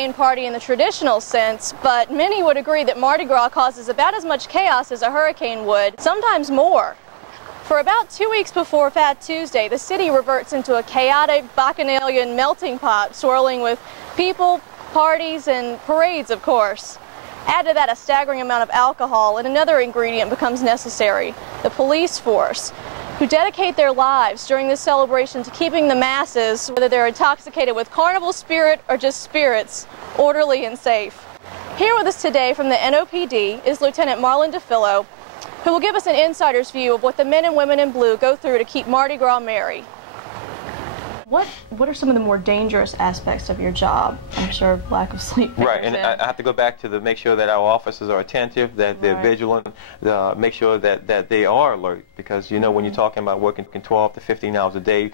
hurricane party in the traditional sense, but many would agree that Mardi Gras causes about as much chaos as a hurricane would, sometimes more. For about 2 weeks before Fat Tuesday, the city reverts into a chaotic bacchanalian melting pot, swirling with people, parties, and parades, of course. Add to that a staggering amount of alcohol, and another ingredient becomes necessary: the police force, who dedicate their lives during this celebration to keeping the masses, whether they're intoxicated with carnival spirit or just spirits, orderly and safe. Here with us today from the NOPD is Lieutenant Marlon Defillo, who will give us an insider's view of what the men and women in blue go through to keep Mardi Gras merry. What are some of the more dangerous aspects of your job? I'm sure lack of sleep. Right, and I have to go back to make sure that our officers are attentive, that they're vigilant, make sure that they are alert, because, you know, when you're talking about working 12 to 15 hours a day,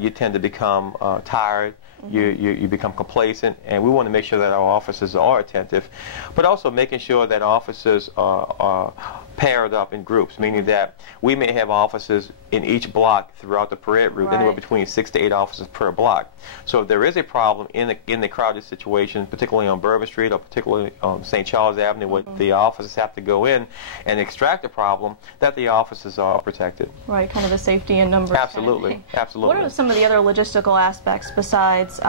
you tend to become tired. You become complacent, and we want to make sure that our officers are attentive, but also making sure that officers are paired up in groups, meaning that we may have officers in each block throughout the parade route, anywhere between 6 to 8 officers per block. So if there is a problem in the crowded situation, particularly on Bourbon Street or particularly on St. Charles Avenue, where the officers have to go in and extract the problem, that the officers are protected. Right, kind of a safety in numbers. Absolutely, kind of absolutely. What are some of the other logistical aspects besides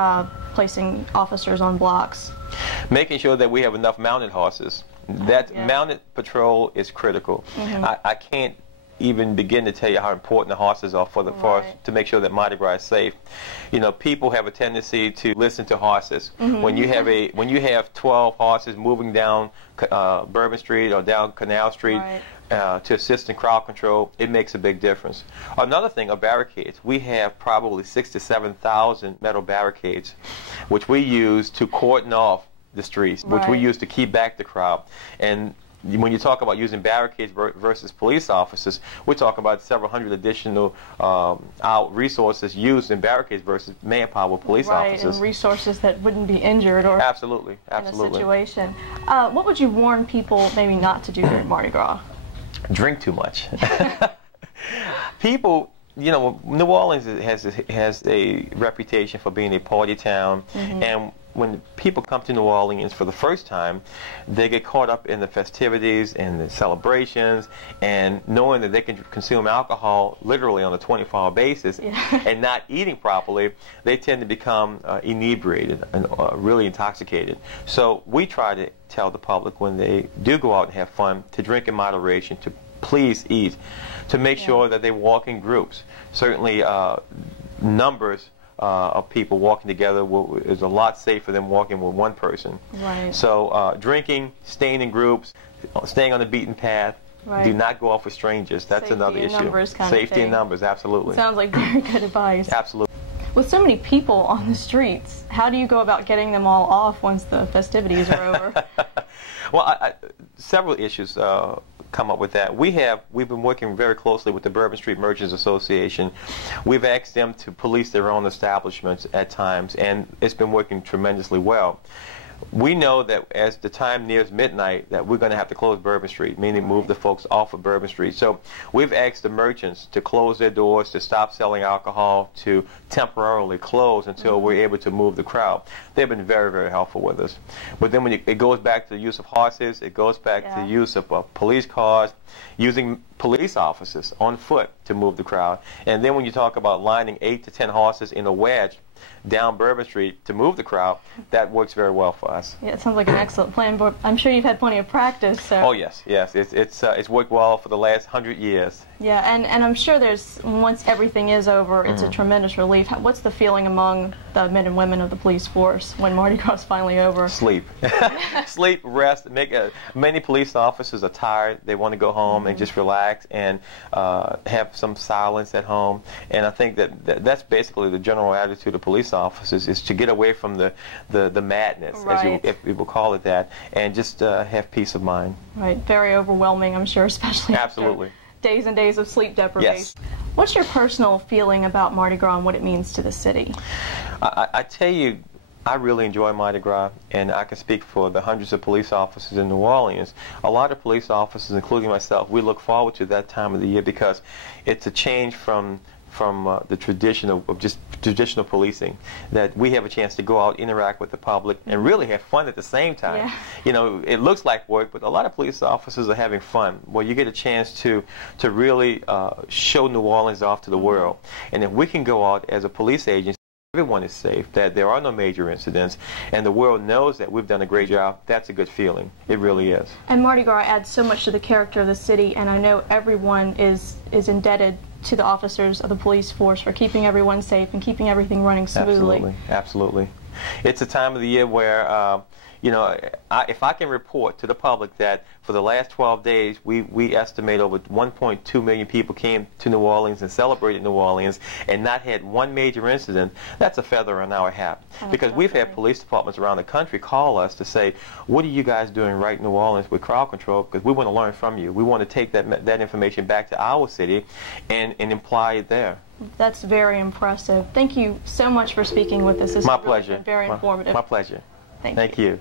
placing officers on blocks? Making sure that we have enough mounted horses. That mounted patrol is critical. I can't even begin to tell you how important the horses are for us to make sure that Mardi Gras is safe. You know, people have a tendency to listen to horses. When you have 12 horses moving down Bourbon Street or down Canal Street to assist in crowd control, it makes a big difference. Another thing are barricades. We have probably 6,000 to 7,000 metal barricades, which we use to cordon off the streets, which we use to keep back the crowd. And when you talk about using barricades versus police officers, we're talking about several hundred additional resources used in barricades versus manpower with police officers. And resources that wouldn't be injured or absolutely in a situation. What would you warn people maybe not to do during Mardi Gras? Drink too much. People, you know, New Orleans has a reputation for being a party town, and when people come to New Orleans for the first time, they get caught up in the festivities and the celebrations, and knowing that they can consume alcohol literally on a 24-hour basis and not eating properly, they tend to become inebriated and really intoxicated. So we try to tell the public when they do go out and have fun to drink in moderation, to please eat, to make sure that they walk in groups. Certainly numbers of people walking together is a lot safer than walking with one person. So drinking, staying in groups, staying on the beaten path, do not go off with strangers. That's another issue. Safety in numbers, absolutely. Sounds like very good advice. Absolutely. With so many people on the streets, how do you go about getting them all off once the festivities are over? Well, several issues come up with that. We've been working very closely with the Bourbon Street Merchants Association. We've asked them to police their own establishments at times, and it's been working tremendously well. We know that as the time nears midnight that we're going to have to close Bourbon Street, meaning move the folks off of Bourbon Street. So we've asked the merchants to close their doors, to stop selling alcohol, to temporarily close until we're able to move the crowd. They've been very, very helpful with us. But then when it goes back to the use of horses, it goes back to the use of police cars, using police officers on foot to move the crowd. And then when you talk about lining 8 to 10 horses in a wedge down Bourbon Street to move the crowd, that works very well for us. Yeah, it sounds like an excellent plan, but I'm sure you've had plenty of practice. So. Oh yes, yes, it's worked well for the last 100 years. Yeah, and I'm sure once everything is over, it's a tremendous relief. What's the feeling among the men and women of the police force when Mardi Gras is finally over? Sleep. Sleep, rest. Many police officers are tired. They want to go home and just relax and have some silence at home. And I think that's basically the general attitude of police officers, is to get away from the madness, if people call it that, and just have peace of mind. Right. Very overwhelming, I'm sure, especially after days and days of sleep deprivation. Yes. What's your personal feeling about Mardi Gras and what it means to the city? I tell you, I really enjoy Mardi Gras, and I can speak for the hundreds of police officers in New Orleans. A lot of police officers, including myself, we look forward to that time of the year because it's a change from the tradition of just traditional policing, that we have a chance to go out, interact with the public, and really have fun at the same time. Yeah. You know, it looks like work, but a lot of police officers are having fun. Well, you get a chance to really show New Orleans off to the world. And if we can go out as a police agency, everyone is safe, that there are no major incidents, and the world knows that we've done a great job, that's a good feeling. It really is. And Mardi Gras adds so much to the character of the city, and I know everyone is indebted to the officers of the police force for keeping everyone safe and keeping everything running smoothly. Absolutely, absolutely. It's a time of the year where, you know, if I can report to the public that for the last 12 days, we estimate over 1.2 million people came to New Orleans and celebrated New Orleans and not had one major incident, that's a feather in our hat. Because we've had police departments around the country call us to say, what are you guys doing right in New Orleans with crowd control? Because we want to learn from you. We want to take that information back to our city and apply it there. That's very impressive. Thank you so much for speaking with us. This My has really pleasure. been very informative. My pleasure. Thank you. You.